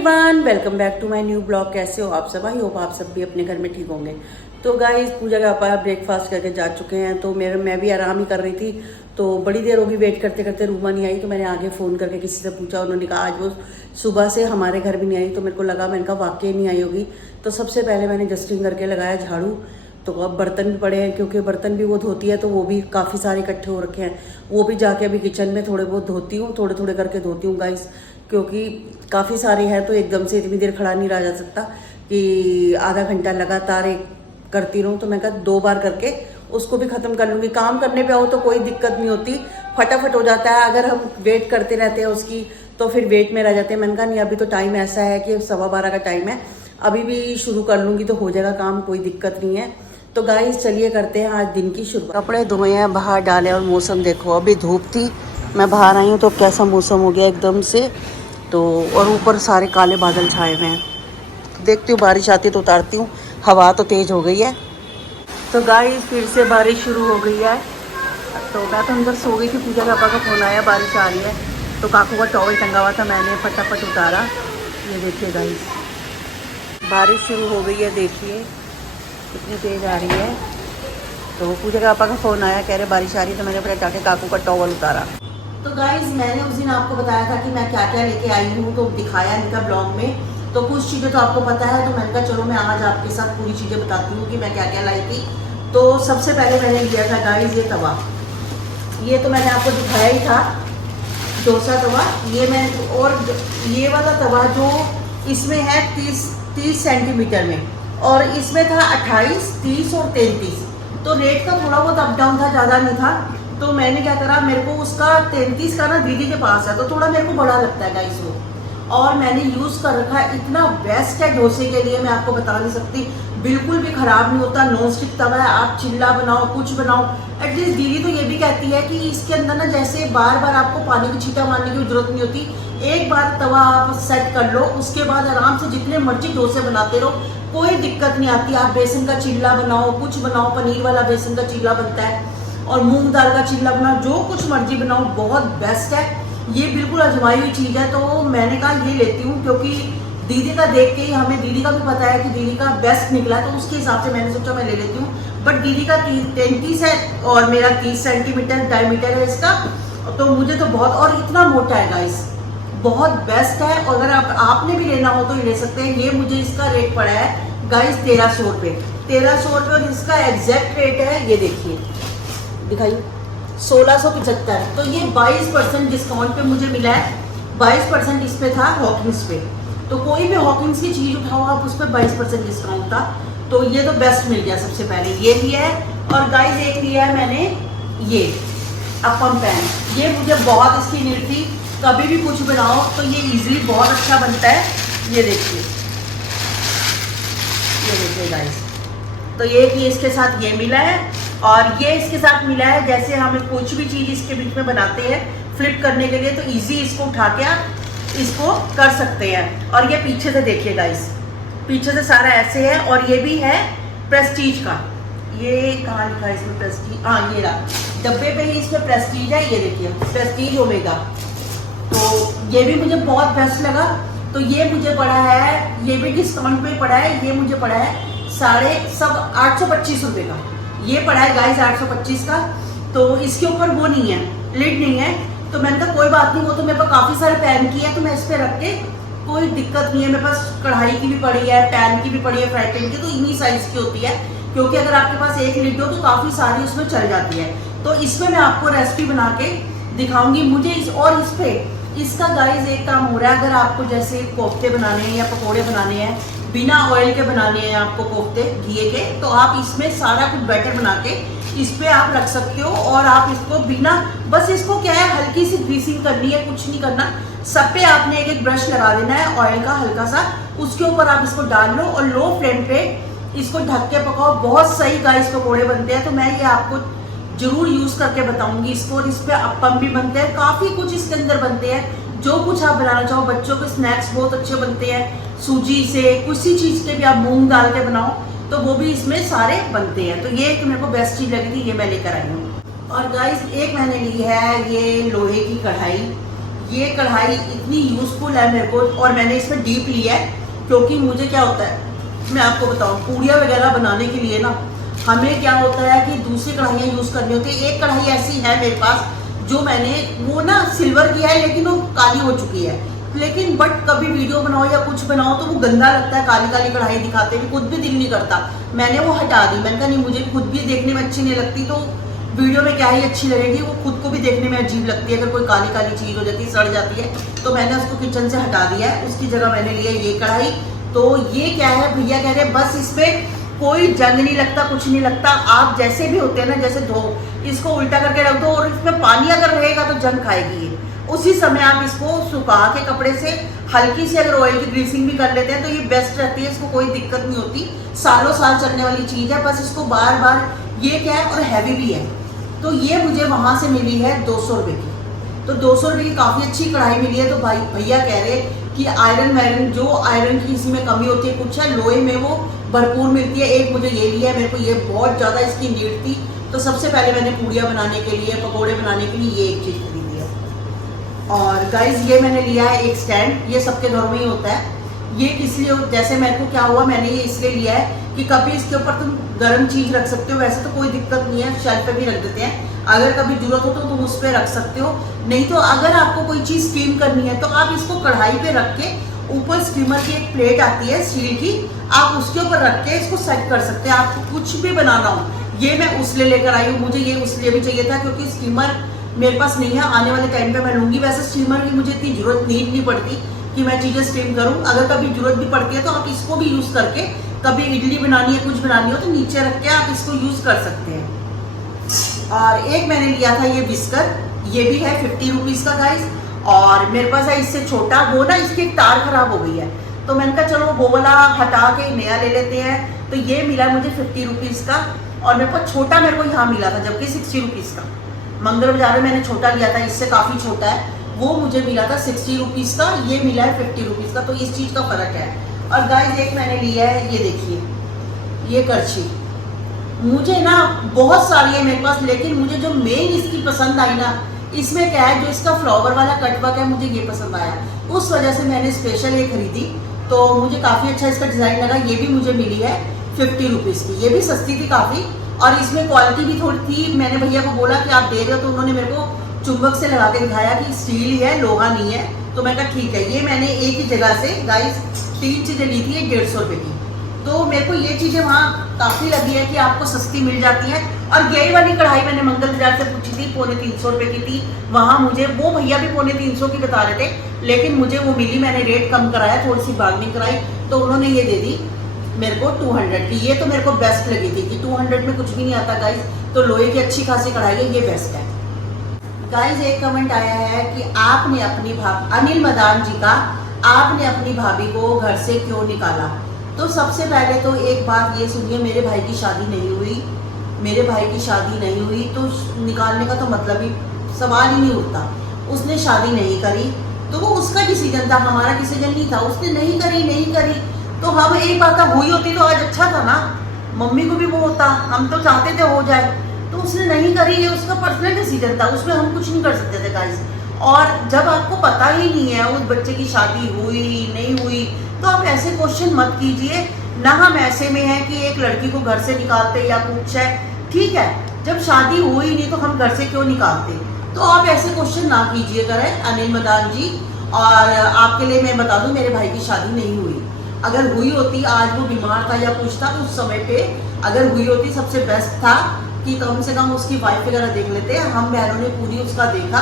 Everyone, welcome back to my new blog. कैसे हो आप सब? आई होप आप सब भी अपने घर में ठीक होंगे। तो गाइस, पूजा का पापा ब्रेकफास्ट करके जा चुके हैं, तो मैं भी आराम ही कर रही थी। तो बड़ी देर होगी वेट करते करते, रूमा नहीं आई। तो मैंने आगे फ़ोन करके किसी से पूछा, उन्होंने कहा आज वो सुबह से हमारे घर भी नहीं आई। तो मेरे को लगा, मैंने कहा वाकई नहीं आई होगी। तो सबसे पहले मैंने जस्टिंग करके लगाया झाड़ू। तो अब बर्तन भी पड़े हैं, क्योंकि बर्तन भी वो धोती है, तो वो भी काफ़ी सारे इकट्ठे हो रखे हैं। वो भी जाके अभी किचन में थोड़े बहुत धोती हूँ, थोड़े थोड़े करके धोती हूँ गाइस, क्योंकि काफ़ी सारे हैं तो एकदम से इतनी देर खड़ा नहीं रहा जा सकता कि आधा घंटा लगातार एक करती रहूँ। तो मैं कहा 2 बार करके उसको भी ख़त्म कर लूँगी। काम करने पे आओ तो कोई दिक्कत नहीं होती, फटाफट हो जाता है। अगर हम वेट करते रहते हैं उसकी तो फिर वेट में रह जाते हैं। मैंने कहा नहीं, अभी तो टाइम ऐसा है कि 12:15 का टाइम है, अभी भी शुरू कर लूँगी तो हो जाएगा काम, कोई दिक्कत नहीं है। तो गाइस चलिए करते हैं आज दिन की शुरुआत। कपड़े धोए हैं, बाहर डाले, और मौसम देखो, अभी धूप थी, मैं बाहर आई हूँ तो कैसा मौसम हो गया एकदम से। तो और ऊपर सारे काले बादल छाए हुए हैं। देखती हूँ बारिश आती तो उतारती हूँ। हवा तो तेज़ हो गई है। तो गाइस फिर से बारिश शुरू हो गई है। तो मैं तो अंदर सो गई थी, पूजा पापा का फ़ोन आया, बारिश आ रही है। तो काकू का टॉवल टंगा हुआ था, मैंने फटाफट उतारा। ये देखिए गाइस, बारिश शुरू हो गई है, देखिए कितनी तेज़ आ रही है। तो पूजा पापा का फ़ोन आया, कह रहे बारिश आ रही है। तो मैंने फटाफट जाके काकू का टॉवल उतारा। तो गाइज मैंने उस दिन आपको बताया था कि मैं क्या क्या लेके आई हूँ, तो दिखाया नहीं था ब्लॉग में। तो कुछ चीज़ें तो आपको पता है, तो मैंने कहा चलो मैं आज आपके साथ पूरी चीज़ें बताती हूँ कि मैं क्या क्या लाई थी। तो सबसे पहले मैंने लिया था गाइज ये तवा। ये तो मैंने आपको दिखाया ही था, डोसा तवा। ये मैं, और ये वाला तवा जो इसमें है 30 सेंटीमीटर में, और इसमें था 28, 30 और 33। तो रेट का थोड़ा बहुत अप डाउन था, ज़्यादा नहीं था। तो मैंने क्या करा, मेरे को उसका 33 का ना दीदी के पास है, तो थोड़ा मेरे को बड़ा लगता है गाइस वो, और मैंने यूज़ कर रखा है। इतना बेस्ट है डोसे के लिए, मैं आपको बता नहीं सकती। बिल्कुल भी ख़राब नहीं होता, नॉन स्टिक तवा है, आप चिल्ला बनाओ, कुछ बनाओ। एटलीस्ट दीदी तो ये भी कहती है कि इसके अंदर ना जैसे बार बार आपको पानी की छींटा मारने की जरूरत नहीं होती। एक बार तवा आप सेट कर लो, उसके बाद आराम से जितने मर्जी डोसे बनाते रहो, कोई दिक्कत नहीं आती। आप बेसन का चिल्ला बनाओ, कुछ बनाओ, पनीर वाला बेसन का चिल्ला बनता है, और मूंग दाल का चिल्ला बनाओ, जो कुछ मर्जी बनाओ, बहुत बेस्ट है। ये बिल्कुल आजमाई हुई चीज़ है। तो मैंने कहा ये लेती हूँ, क्योंकि दीदी का देख के ही हमें, दीदी का भी पता है कि दीदी का बेस्ट निकला, तो उसके हिसाब से मैंने सोचा मैं ले लेती हूँ। बट दीदी का 33 है और मेरा 30 सेंटीमीटर डायमीटर है इसका। तो मुझे तो बहुत, और इतना मोटा है गाइस, बहुत बेस्ट है। और अगर आपने भी लेना हो तो ये ले सकते हैं। ये मुझे इसका रेट पड़ा है गाइस 1300 रुपये, 1300 रुपये। और इसका एग्जैक्ट रेट है, ये देखिए दिखाइए, 1675। तो ये 22% डिस्काउंट पे मुझे मिला है। 22% इस पे था हॉकिंस पे। तो कोई भी हॉकिंस की चीज़ उठाओ आप, उस पर 22% डिस्काउंट था। तो ये तो बेस्ट मिल गया। सबसे पहले ये लिया है, और गाइस एक लिया है मैंने ये अपम पैन। ये मुझे बहुत इसकी नीड थी, कभी भी कुछ बनाओ तो ये इजीली बहुत अच्छा बनता है। ये देखिए, ये देखिए गाइस। तो ये कि इसके साथ ये मिला है, और ये इसके साथ मिला है, जैसे हम कुछ भी चीज़ इसके बीच में बनाते हैं फ्लिप करने के लिए, तो इजी इसको उठा के आप इसको कर सकते हैं। और ये पीछे से देखिए गाइस, पीछे से सारा ऐसे है। और ये भी है प्रेस्टीज का। ये कहाँ लिखा है इसमें प्रेस्टीज? हाँ, ये रहा, डब्बे पे ही इसमें प्रेस्टीज है। ये देखिए प्रेस्टीज ओमेगा। तो ये भी मुझे बहुत बेस्ट लगा। तो ये मुझे पड़ा है, ये भी डिस्काउंट पे पड़ा है। ये मुझे पड़ा है 825 रुपये का। ये पड़ा है गाइस 825 का। तो इसके ऊपर वो नहीं है, लिड नहीं है। तो मैंने कहा कोई बात नहीं, वो तो मेरे पास काफ़ी सारे पैन की है, तो मैं इस पर रख के, कोई दिक्कत नहीं है। मेरे पास कढ़ाई की भी पड़ी है, पैन की भी पड़ी है, फ्राई पैन की, तो इन्हीं साइज़ की होती है। क्योंकि अगर आपके पास एक लिड हो तो काफ़ी सारी उसमें चल जाती है। तो इसमें मैं आपको रेसिपी बना के दिखाऊंगी। मुझे और इस पर इसका गाइस एक काम हो रहा है, अगर आपको जैसे कोफ्ते बनाने हैं या पकोड़े बनाने हैं, बिना ऑयल के बनाने हैं आपको कोफ्ते घी के, तो आप इसमें सारा कुछ बैटर बना के इस पर आप रख सकते हो। और आप इसको बिना, बस इसको क्या है, हल्की सी ग्रीसिंग करनी है, कुछ नहीं करना। सब पे आपने एक एक ब्रश लगा देना है ऑयल का हल्का सा, उसके ऊपर आप इसको डाल लो और लो फ्लेम पे इसको ढक के पकाओ। बहुत सही गाइस पकोड़े बनते हैं। तो मैं ये आपको जरूर यूज करके बताऊंगी इसको। और इस पे अप्पम भी बनते हैं, काफी कुछ इसके अंदर बनते हैं, जो कुछ आप बनाना चाहो। बच्चों के स्नैक्स बहुत अच्छे बनते हैं, सूजी से, किसी चीज के भी आप मूंग डाल के बनाओ तो वो भी इसमें सारे बनते हैं। तो ये एक मेरे को बेस्ट चीज लगी थी, ये मैं लेकर आई हूँ। और गाइस एक मैंने ली है ये लोहे की कढ़ाई। ये कढ़ाई इतनी यूजफुल है मेरे को, और मैंने इसमें डीप लिया है क्योंकि मुझे क्या होता है, मैं आपको बताऊं, पूड़ियाँ वगैरह बनाने के लिए ना हमें क्या होता है कि दूसरी कढ़ाइयाँ यूज़ करनी होती है। एक कढ़ाई ऐसी है मेरे पास जो मैंने वो ना सिल्वर की है, लेकिन वो काली हो चुकी है, लेकिन बट कभी वीडियो बनाओ या कुछ बनाओ तो वो गंदा लगता है, काली काली कढ़ाई दिखाते भी, खुद भी दिल नहीं करता। मैंने वो हटा दी, मैंने कहा नहीं, मुझे खुद भी देखने में अच्छी नहीं लगती, तो वीडियो में क्या ही अच्छी लगेगी, वो खुद को भी देखने में अजीब लगती है अगर कोई काली काली चीज़ हो जाती है, सड़ जाती है। तो मैंने उसको किचन से हटा दिया है, उसकी जगह मैंने लिया ये कढ़ाई। तो ये क्या है, भैया कह रहे हैं बस इसमें कोई जंग नहीं लगता, कुछ नहीं लगता, आप जैसे भी होते हैं ना, जैसे धो इसको उल्टा करके रख दो और इसमें पानी अगर रहेगा तो जंग खाएगी ये। उसी समय आप इसको सुखा के कपड़े से हल्की सी अगर ऑयल की ग्रीसिंग भी कर लेते हैं तो ये बेस्ट रहती है, इसको कोई दिक्कत नहीं होती, सालों साल चलने वाली चीज़ है। बस इसको बार बार, ये क्या है और हैवी भी है। तो ये मुझे वहाँ से मिली है 200 रुपये की, तो 200 रुपये की काफ़ी अच्छी कढ़ाई मिली है। तो भाई भैया कह रहे कि आयरन वायरन, जो आयरन की इसमें कमी होती है कुछ है, लोहे में वो भरपूर मिलती है। एक मुझे ये लिया है, मेरे को ये बहुत ज़्यादा इसकी नीड थी, तो सबसे पहले मैंने पूड़ियाँ बनाने के लिए, पकौड़े बनाने के लिए ये एक चीज़ खरीदी है। और गाइज ये मैंने लिया है एक स्टैंड, ये सबके घरों में ही होता है। ये किस लिए, जैसे मेरे को क्या हुआ, मैंने ये इसलिए लिया है कि कभी इसके ऊपर तुम गर्म चीज़ रख सकते हो, वैसे तो कोई दिक्कत नहीं है, शेल्फ पे भी रख देते हैं, अगर कभी जरूरत हो तो तुम उस पर रख सकते हो। नहीं तो अगर आपको कोई चीज़ स्टीम करनी है तो आप इसको कढ़ाई पे रख के, ऊपर स्टीमर की एक प्लेट आती है स्टील की, आप उसके ऊपर रख के इसको सेट कर सकते हैं। आपको कुछ भी बनाना हो, ये मैं उसले लेकर आई हूँ, मुझे ये उसले भी चाहिए था क्योंकि स्टीमर मेरे पास नहीं है, आने वाले टाइम पे मैं लूँगी। वैसे स्टीमर की मुझे इतनी जरूरत नहीं पड़ती कि मैं चीज़ें स्टीम करूँ, अगर कभी जरूरत भी पड़ती है तो आप इसको भी यूज़ करके, कभी इडली बनानी है, कुछ बनानी हो तो नीचे रख के आप इसको यूज़ कर सकते हैं। और एक मैंने लिया था ये बिस्कर, ये भी है 50 रुपीज़ का गाइस, और मेरे पास है इससे छोटा, वो ना इसकी तार खराब हो गई है, तो मैंने कहा चलो वो वाला हटा के नया ले लेते हैं। तो ये मिला मुझे 50 रुपीज़ का, और मेरे पास छोटा मेरे को यहाँ मिला था, जबकि 60 रुपीज़ का। मंगल बाजार में मैंने छोटा लिया था, इससे काफ़ी छोटा है, वो मुझे मिला था 60 रुपीज़ का, ये मिला है 50 रुपीज़ का, तो इस चीज़ का फ़र्क है। और गाइस एक मैंने लिया है, ये देखिए, ये करछी, मुझे ना बहुत सारी है मेरे पास, लेकिन मुझे जो मेन इसकी पसंद आई ना, इसमें क्या है, जो इसका फ्लावर वाला कटवर्क है, मुझे ये पसंद आया, उस वजह से मैंने स्पेशल ये खरीदी। तो मुझे काफ़ी अच्छा इसका डिज़ाइन लगा। ये भी मुझे मिली है 50 रुपीज़ की, ये भी सस्ती थी काफ़ी, और इसमें क्वालिटी भी थोड़ी थी। मैंने भैया को बोला कि आप दे रहे हो, तो उन्होंने मेरे को चुंबक से लगा के दिखाया कि स्टील ही है, लोहा नहीं है, तो मैं कहा ठीक है। ये मैंने एक ही जगह से गाइस 3 चीज़ें ली थी, 150 रुपये की, तो मेरे को ये चीज़ें वहाँ काफ़ी लगी है कि आपको सस्ती मिल जाती है। और यही वाली कढ़ाई मैंने मंगल बाजार से पूछी थी, 350 रुपये की थी, वहाँ मुझे वो भैया भी 350 की बता रहे थे, लेकिन मुझे वो मिली, मैंने रेट कम कराया, थोड़ी सी बार्गेनिंग कराई, तो उन्होंने ये दे दी मेरे को 200 की। ये तो मेरे को बेस्ट लगी थी कि 200 में कुछ भी नहीं आता गाइस, तो लोहे की अच्छी खासी कढ़ाई है, ये बेस्ट है। गाइस एक कमेंट आया है कि आपने अपनी अनिल मदान जी का, आपने अपनी भाभी को घर से क्यों निकाला। तो सबसे पहले तो एक बात ये सुनिए, मेरे भाई की शादी नहीं हुई, मेरे भाई की शादी नहीं हुई तो निकालने का तो मतलब ही सवाल ही नहीं उठता। उसने शादी नहीं करी तो वो उसका डिसीजन था, हमारा डिसीजन नहीं था। उसने नहीं करी तो हम एक बात हुई होती तो आज अच्छा था ना, मम्मी को भी वो होता, हम तो चाहते थे हो जाए, तो उसने नहीं करी, ये उसका पर्सनल डिसीजन था, उसमें हम कुछ नहीं कर सकते थे गाइस। और जब आपको पता ही नहीं है उस बच्चे की शादी हुई नहीं हुई, तो आप ऐसे क्वेश्चन मत कीजिए ना। हम ऐसे में हैं कि एक लड़की को घर से निकालते या कुछ है, ठीक है, जब शादी हुई नहीं तो हम घर से क्यों निकालते, तो आप ऐसे क्वेश्चन ना कीजिए करें अनिल मदान जी। और आपके लिए मैं बता दूं, मेरे भाई की शादी नहीं हुई, अगर हुई होती, आज वो बीमार था या कुछ था, उस समय पे अगर हुई होती, सबसे बेस्ट था कि कम से कम उसकी वाइफ वगैरह देख लेते, हम बहनों ने पूरी उसका देखा।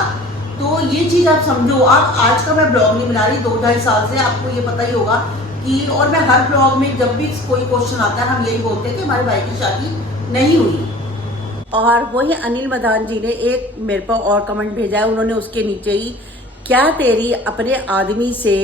तो ये चीज़ आप समझो। आप आज का मैं ब्लॉग नहीं बना रही, 2-2.5 साल से, आपको ये पता ही होगा कि, और मैं हर ब्लॉग में जब भी कोई क्वेश्चन आता है हम यही बोलते हैं कि हमारे भाई की शादी नहीं हुई। और वही अनिल मदान जी ने एक मेरे पर और कमेंट भेजा है, उन्होंने उसके नीचे ही, क्या तेरी अपने आदमी से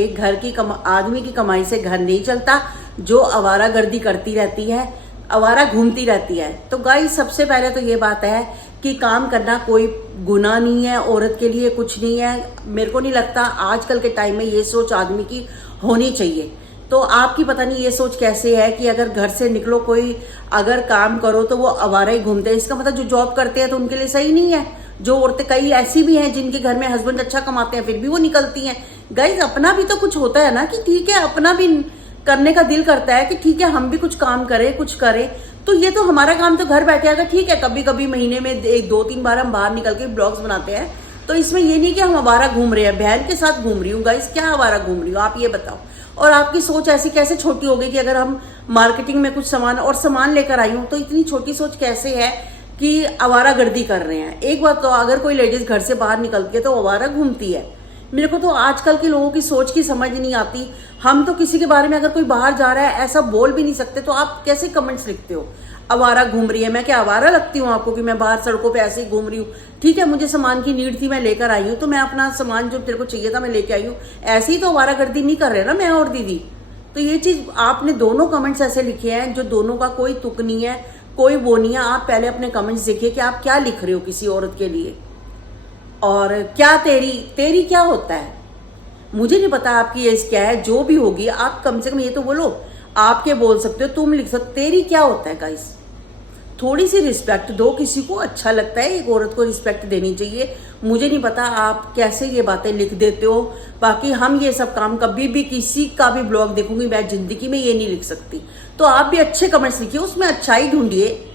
आदमी की कमाई से घर नहीं चलता, जो आवारागर्दी करती रहती है, आवारा घूमती रहती है। तो गाइस सबसे पहले तो ये बात है कि काम करना कोई गुनाह नहीं है, औरत के लिए कुछ नहीं है। मेरे को नहीं लगता आजकल के टाइम में ये सोच आदमी की होनी चाहिए। तो आपकी पता नहीं ये सोच कैसे है कि अगर घर से निकलो, कोई अगर काम करो तो वो आवारा ही घूमते हैं, इसका मतलब जो जॉब करते हैं तो उनके लिए सही नहीं है। जो औरतें कई ऐसी भी हैं जिनके घर में हस्बैंड अच्छा कमाते हैं फिर भी वो निकलती हैं। गाइज अपना भी तो कुछ होता है ना, कि ठीक है अपना भी करने का दिल करता है कि ठीक है हम भी कुछ काम करें, कुछ करें। तो ये तो हमारा काम तो घर बैठे आएगा, ठीक है कभी कभी महीने में 1-2-3 बार हम बाहर निकल के ब्लॉग्स बनाते हैं, तो इसमें ये नहीं कि हम आवारा घूम रहे हैं। बहन के साथ घूम रही हूँ गाइस, क्या आवारा घूम रही हूँ आप ये बताओ। और आपकी सोच ऐसी कैसे छोटी हो गई कि अगर हम मार्केटिंग में कुछ सामान लेकर आई हूँ तो इतनी छोटी सोच कैसे है कि आवारागर्दी कर रहे हैं। एक बात तो अगर कोई लेडीज घर से बाहर निकलती है तो आवारा घूमती है। मेरे को तो आजकल के लोगों की सोच की समझ नहीं आती। हम तो किसी के बारे में अगर कोई बाहर जा रहा है ऐसा बोल भी नहीं सकते, तो आप कैसे कमेंट्स लिखते हो आवारा घूम रही है। मैं क्या आवारा लगती हूँ आपको कि मैं बाहर सड़कों पे ऐसे ही घूम रही हूँ? ठीक है मुझे सामान की नीड थी, मैं लेकर आई हूँ, तो मैं अपना सामान जो तेरे को चाहिए था मैं लेके आई हूँ। ऐसे ही तो आवारागर्दी नहीं कर रहे ना मैं और दीदी। तो ये चीज आपने दोनों कमेंट्स ऐसे लिखे हैं जो दोनों का कोई तुक नहीं है, कोई वो नहीं है। आप पहले अपने कमेंट्स देखिए कि आप क्या लिख रहे हो किसी औरत के लिए, और क्या तेरी क्या होता है। मुझे नहीं पता आपकी एज क्या है, जो भी होगी आप कम से कम ये तो बोलो। आपके बोल सकते हो, तुम लिख सकते, तेरी क्या होता है गाइस। थोड़ी सी रिस्पेक्ट दो, किसी को अच्छा लगता है एक औरत को रिस्पेक्ट देनी चाहिए। मुझे नहीं पता आप कैसे ये बातें लिख देते हो। बाकी हम ये सब काम कभी भी किसी का भी ब्लॉग देखूंगी मैं जिंदगी में ये नहीं लिख सकती। तो आप भी अच्छे कमेंट्स लिखिए, उसमें अच्छाई ढूंढिए,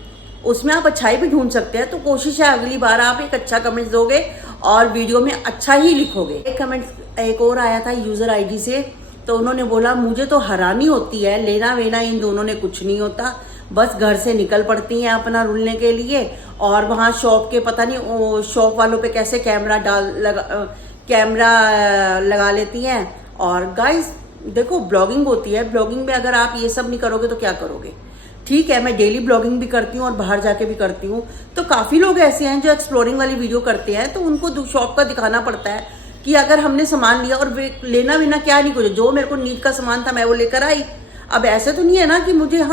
उसमें आप अच्छाई भी ढूंढ सकते हैं। तो कोशिश है अगली बार आप एक अच्छा कमेंट दोगे और वीडियो में अच्छा ही लिखोगे। एक कमेंट एक और आया था यूजर आईडी से, तो उन्होंने बोला मुझे तो हैरानी होती है, लेना वेना इन दोनों ने कुछ नहीं होता, बस घर से निकल पड़ती हैं अपना रुलने के लिए, और वहाँ शॉप के पता नहीं शॉप वालों पे कैसे कैमरा लगा लेती हैं। और गाइस देखो ब्लॉगिंग होती है, ब्लॉगिंग में अगर आप ये सब नहीं करोगे तो क्या करोगे। ठीक है मैं डेली ब्लॉगिंग भी करती हूँ और बाहर जाके भी करती हूँ, तो काफी लोग ऐसे हैं जो एक्सप्लोरिंग वाली वीडियो करते हैं, तो उनको शॉप का दिखाना पड़ता है कि अगर हमने सामान लिया और लेना बिना क्या नहीं, कुछ जो मेरे को नीड का सामान था मैं वो लेकर आई। अब ऐसे तो नहीं है ना कि मुझे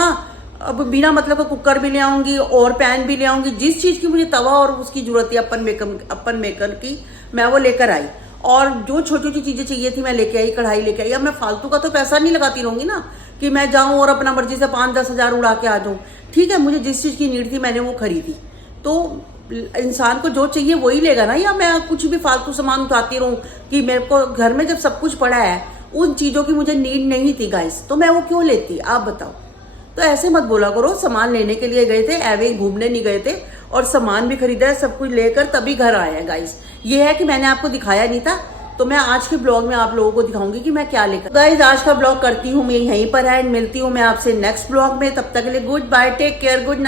अब बिना मतलब का कुकर भी ले आऊंगी और पैन भी ले आऊंगी। जिस चीज की मुझे तवा और उसकी जरूरत है अपन मेकर की, मैं वो लेकर आई। और जो छोटी छोटी चीजें चाहिए थी मैं लेके आई, कढ़ाई लेके आई। अब मैं फालतू का तो पैसा नहीं लगाती रहूंगी ना कि मैं जाऊं और अपना मर्जी से 5-10 हजार उड़ा के आ जाऊं। ठीक है मुझे जिस चीज की नीड थी मैंने वो खरीदी, तो इंसान को जो चाहिए वही लेगा ना। या मैं कुछ भी फालतू सामान उठाती रहूं कि मेरे को घर में जब सब कुछ पड़ा है, उन चीजों की मुझे नीड नहीं थी गाइस, तो मैं वो क्यों लेती आप बताओ। तो ऐसे मत बोला करो, सामान लेने के लिए गए थे, एवे घूमने नहीं गए थे, और सामान भी खरीदा है, सब कुछ लेकर तभी घर आए हैं गाइस। ये है कि मैंने आपको दिखाया नहीं था, तो मैं आज के ब्लॉग में आप लोगों को दिखाऊंगी कि मैं क्या लेकर। गाइस आज का ब्लॉग करती हूँ मैं यहीं पर है, मिलती हूँ मैं आपसे नेक्स्ट ब्लॉग में। तब तक के लिए good bye, take care, good night.